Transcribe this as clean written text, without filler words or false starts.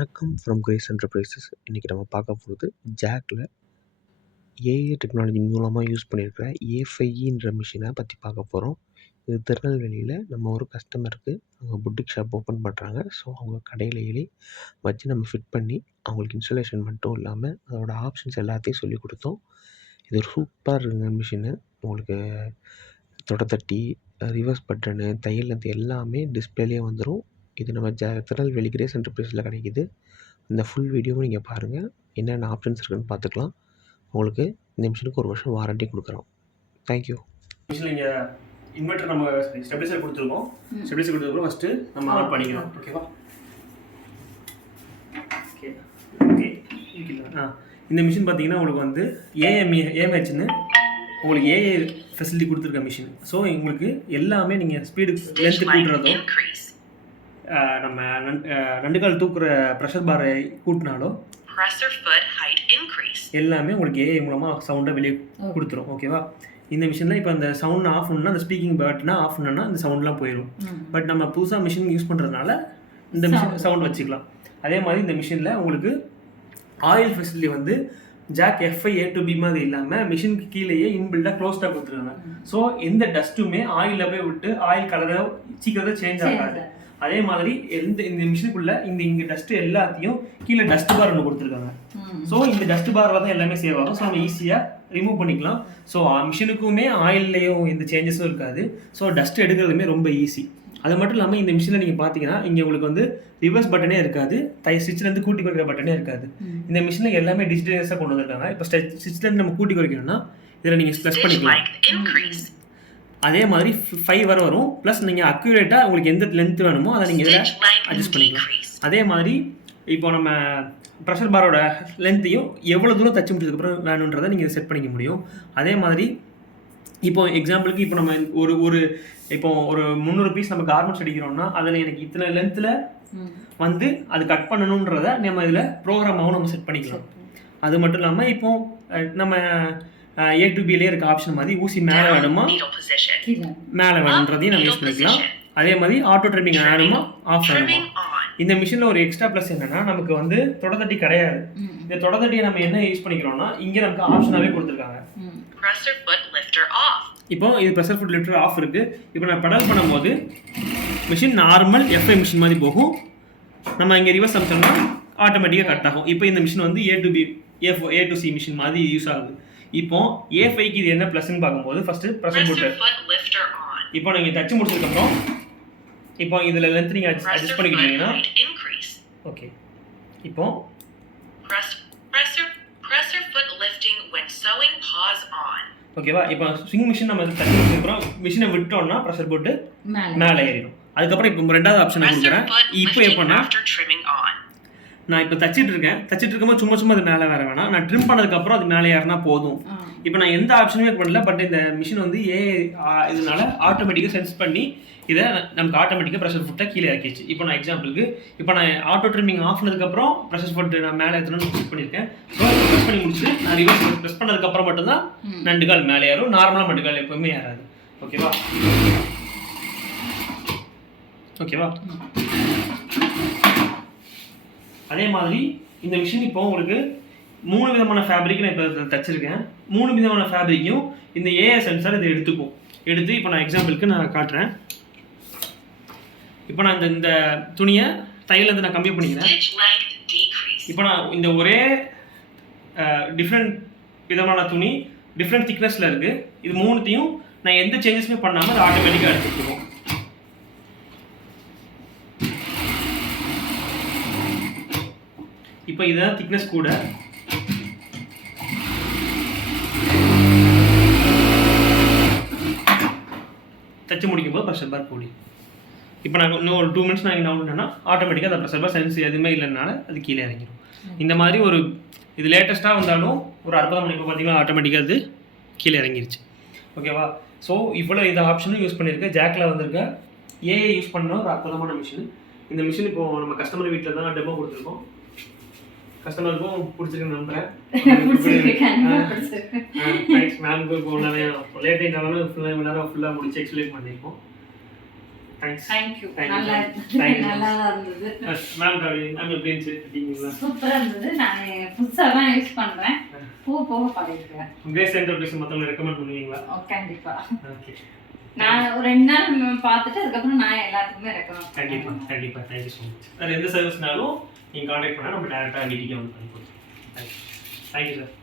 வணக்கம் from grace enterprises. இன்றைக்கி நம்ம பார்க்க போகிறது ஜாக்கில் ஏஐ டெக்னாலஜி மூலமாக யூஸ் பண்ணியிருக்கிற A5ன்ற மிஷினை பற்றி பார்க்க போகிறோம். இது திருநெல்வேலியில் நம்ம ஒரு கஸ்டமருக்கு அவங்க புட்டிக் ஷாப் ஓப்பன் பண்ணுறாங்க. ஸோ அவங்க கடையிலேயே வச்சு நம்ம ஃபிட் பண்ணி அவங்களுக்கு இன்ஸ்டலேஷன் மட்டும் இல்லாமல் அதோட ஆப்ஷன்ஸ் எல்லாத்தையும் சொல்லி கொடுத்தோம். இது ஒரு சூப்பராக இருக்குங்க மிஷினு. உங்களுக்கு தொடத்தட்டி, ரிவர்ஸ் பட்டனு, தையல் லென்த் எல்லாமே டிஸ்பிளேலேயே வந்துடும். இது நம்ம திருநெல்வேலி கிரேஸ் என்டர்பிரைஸில் கிடைக்கிது. இந்த ஃபுல் வீடியோவும் நீங்கள் பாருங்கள். என்னென்ன ஆப்ஷன்ஸ் இருக்குன்னு பார்த்துக்கலாம். உங்களுக்கு இந்த மிஷினுக்கு 1 வருஷம் வாரண்டி கொடுக்குறோம். தேங்க்யூ. மிஷினில் இங்கே இன்வெர்ட்டர் நம்ம ஸ்டெபிலைசர் கொடுத்துருக்கோம். ஸ்டெபிலைசர் கொடுத்துருக்கோம். ஃபஸ்ட்டு நம்ம ஆன் பண்ணிக்கலாம். ஓகேவா? இந்த மிஷின் பார்த்தீங்கன்னா உங்களுக்கு வந்து ஏஎம்ஹெச்னு உங்களுக்கு ஏஏ ஃபெசிலிட்டி கொடுத்துருக்க மிஷின். ஸோ உங்களுக்கு எல்லாமே நீங்கள் ஸ்பீடு லென்த்து கூட்டுறதும் நம்ம 2 கால் தூக்குற ப்ரெஷர் பாரை கூட்டினாலோ எல்லாமே உங்களுக்கு ஏஐ மூலமாக சவுண்டை வெளியே கொடுத்துரும். ஓகேவா? இந்த மிஷினில் இப்போ அந்த சவுண்ட் ஆஃப் பண்ணால் அந்த ஸ்பீக்கிங் பட்டனா ஆஃப் பண்ணோன்னா இந்த சவுண்ட்லாம் போயிடும். பட் நம்ம புதுசாக மிஷின் யூஸ் பண்ணுறதுனால இந்த மிஷின் சவுண்ட் வச்சுக்கலாம். அதே மாதிரி இந்த மிஷினில் உங்களுக்கு ஆயில் ஃபெசிலிட்டி வந்து jack F5 A to B மாதிரி இல்லாமல் மிஷினுக்கு கீழேயே இன்பில்டாக க்ளோஸ்டாக கொடுத்துருக்காங்க. ஸோ எந்த டஸ்ட்டுமே ஆயிலில் போய் விட்டு ஆயில் கலரை சீக்கிரத்தை சேஞ்ச் ஆகாது. அதே மாதிரி இந்த மிஷினுக்குள்ள இங்கே டஸ்ட் எல்லாத்தையும் கீழே டஸ்ட் பார் ஒன்று கொடுத்துருக்காங்க. ஸோ இந்த டஸ்ட் பாரில் தான் எல்லாமே சேவ் ஆகும். ஸோ நம்ம ஈஸியாக ரிமூவ் பண்ணிக்கலாம். ஸோ மிஷினுக்குமே ஆயில்லையும் எந்த சேஞ்சஸும் இருக்காது. ஸோ டஸ்ட் எடுக்கிறதுமே ரொம்ப ஈஸி. அது மட்டும் இல்லாமல் இந்த மிஷினில் நீங்கள் பார்த்தீங்கன்னா இங்கே உங்களுக்கு வந்து ரிவர்ஸ் பட்டனே இருக்காது, ஸ்டிச்லேருந்து கூட்டி குறைக்கிற பட்டனே இருக்காது. இந்த மிஷினில் எல்லாமே டிஜிட்டலைஸாக கொண்டு வந்திருக்காங்க. இப்போ ஸ்டிச்லேருந்து நம்ம கூட்டி குறைக்கணும்னா இதில் நீங்கள் ப்ளஸ் பண்ணிக்கலாம். அதே மாதிரி 5 வரை வரும். ப்ளஸ் நீங்கள் அக்யூரேட்டாக உங்களுக்கு எந்த லென்த் வேணுமோ அதை நீங்கள் இதில் அட்ஜஸ்ட் பண்ணிக்கலாம். அதே மாதிரி இப்போ நம்ம ப்ரெஷர் பாரோட லென்த்தையும் எவ்வளோ தூரம் தச்சு முடிச்சதுக்கப்புறம் வேணுன்றதை நீங்கள் செட் பண்ணிக்க முடியும். அதே மாதிரி இப்போ எக்ஸாம்பிளுக்கு இப்போ நம்ம இப்போ ஒரு 300 பீஸ் நம்ம கார்மெண்ட்ஸ் அடிக்கிறோம்னா அதில் எனக்கு இத்தனை லென்த்தில் வந்து அது கட் பண்ணணுன்றதை நம்ம இதில் ப்ரோக்ராமாகவும் நம்ம செட் பண்ணிக்கலாம். அது மட்டும் இல்லாமல் இப்போ நம்ம A to B இருக்க ஆப்ஷன் மாதிரி ஊசி மேலே வேணுமா மேலே வேணுன்றதையும் நம்ம யூஸ் பண்ணிக்கலாம். அதே மாதிரி ஆட்டோ ட்ரிமிங் வேணுமா ஆஃப் வேணுமா. இந்த மிஷினில் ஒரு எக்ஸ்ட்ரா ப்ளஸ் என்னன்னா நமக்கு வந்து தொடத்தட்டி கிடையாது. இந்த தொடத்தட்டியை நம்ம என்ன யூஸ் பண்ணிக்கிறோம்னா இங்கே நமக்கு ஆப்ஷனாகவே கொடுத்துருக்காங்க. இப்போ இது ப்ரெஷர் ஃபுட் லிஃப்டர் ஆஃப் இருக்குது. இப்போ நான் பெடல் பண்ணும்போது மிஷின் நார்மல் F5 மிஷின் மாதிரி போகும். நம்ம இங்கே ரிவர்ஸ் அம்சம்னா ஆட்டோமேட்டிக்காக கட் ஆகும். இப்போ இந்த மிஷின் வந்து A to B A to C machine மாதிரி யூஸ் ஆகுது. இப்போ A5க்கு இது என்ன ப்ளஸ்ன்னு பார்க்கும்போது ஃபஸ்ட்டு ப்ரெஷர் ஃபுட் இப்போ நீங்கள் தச்சு முடிச்சதுக்கப்புறம் இப்போ இதில் லென்த் நீங்கள் அட்ஜஸ்ட் பண்ணிக்கிட்டீங்கன்னா ஓகே. இப்போ ஓகேவா? இப்போ ஸ்விங் மிஷின் நம்ம தச்சு முடிச்சதுக்கப்புறம் மிஷினை விட்டோம்னா ப்ரெஷர் போட்டு மேலே ஏறிடும். அதுக்கப்புறம் இப்போ 2வது ஆப்ஷன் கொடுக்குறேன். இப்போ எப்போன்னா நான் இப்போ தச்சிட்டு இருக்கும்போது சும்மா அது மேலே வேற வேணாம். நான் ட்ரிம் பண்ணதுக்கப்புறம் அது மேலே ஏறினா போதும். இப்போ நான் எந்த ஆப்ஷனுமே பண்ணல. பட் இந்த மிஷின் வந்து இதனால ஆட்டோமேட்டிக்காக சென்ஸ் பண்ணி இதை நமக்கு ஆட்டோமேட்டிக்காக ப்ரெஷர் ஃபுட்டை கீழே இறக்கிச்சு. இப்போ நான் எக்ஸாம்பிளுக்கு இப்போ நான் ஆட்டோ ட்ரிம்மிங் ஆஃப் பண்ணதுக்கப்புறம் ப்ரெஷர் ஃபுட் நான் மேலே ஏற்றணும்னு ஃபிக்ஸ் பண்ணியிருக்கேன். ஸோ ப்ரெஸ் பண்ணி முடிச்சு நான் ரிவர்ஸ் ப்ரெஸ் பண்ணதுக்கப்புறம் மட்டும்தான் 2 கால் மேலே ஏறும். நார்மலாக 2 கால் எப்போவுமே ஏறாது. ஓகேவா? அதே மாதிரி இந்த மிஷின் இப்போ உங்களுக்கு 3 விதமான ஃபேப்ரிக் நான் இப்போ தச்சிருக்கேன். 3 விதமான ஃபேப்ரிக்கையும் இந்த ஏஐ சென்சார் இதை எடுத்து இப்போ நான் எக்ஸாம்பிளுக்கு நான் காட்டுறேன். இப்போ நான் இந்த துணியை தையலேருந்து நான் கம்மி பண்ணிக்கிறேன். இப்போ நான் இந்த ஒரே டிஃப்ரெண்ட் விதமான துணி டிஃப்ரெண்ட் திக்னஸில் இருக்குது. இது 3த்தையும் நான் எந்த சேஞ்சஸுமே பண்ணாமல் அது ஆட்டோமேட்டிக்காக எடுத்துக்கிடுவோம். இப்போ இதுதான் திக்னஸ் கூட. தச்சு முடிக்கும் போது ப்ரெஷர் பார் கூடி. இப்போ நான் இன்னும் ஒரு 2 மினிட்ஸ் நான் டவுன் பண்ணேன்னா ஆட்டோமேட்டிக்காக அந்த ப்ரெஷர் பார் சென்ஸ் எதுவுமே இல்லைனால அது கீழே இறங்கிடும். இந்த மாதிரி இது லேட்டஸ்ட்டாக வந்தாலும் ஒரு 60 மணி இப்போ பார்த்தீங்கன்னா ஆட்டோமேட்டிக்காக அது கீழே இறங்கிருச்சு. ஓகேவா? ஸோ இவ்வளோ இந்த ஆப்ஷனும் யூஸ் பண்ணியிருக்கேன். ஜாக்கில் வந்திருக்க ஏஐ யூஸ் பண்ண ஒரு அற்புதமான மிஷின். இந்த மிஷின் இப்போ நம்ம கஸ்டமர் வீட்டில் தான் டெமோ கொடுத்துருக்கோம். கஸ்டமருக்கும் பிடிச்சிருக்குன்னு நம்புகிறேன். தேங்க்ஸ் மேம்க்கு. இப்போ நிறைய லேட் ஆகிட்டாலும் ஃபுல்லாக முடிச்சு எக்ஸ்பிளைன் பண்ணியிருக்கோம். தேங்க்யூ. Thank you, நல்லா ma'am. Thank you, நல்லா தான் இருந்தது. மேம் மேம் எப்படி இருந்துச்சு ஃபிட்டிங்லாம்? சூப்பரா இருந்தது. நான் புதுசா தான் யூஸ் பண்றேன். போக பழகிக்கிறேன். கிரேஸ் என்டர்பிரைஸ் மத்தவங்க ரெக்கமெண்ட் பண்ணுவீங்களா? கண்டிப்பா. ஓகே. நான் ஒரு 2 நாள் பார்த்துட்டு அதுக்கப்புறம் நான் எல்லாத்துக்குமே ரெக்கமெண்ட் கண்டிப்பா கண்டிப்பா. Thank you so much. வேறு எந்த சர்வீஸ்னாலும் நீங்கள் காண்டாக்ட் பண்ணால் நம்ம டேரெக்டாக வீட்டுக்கே வந்து பண்ணி கொடுத்துருவோம். Thank you sir.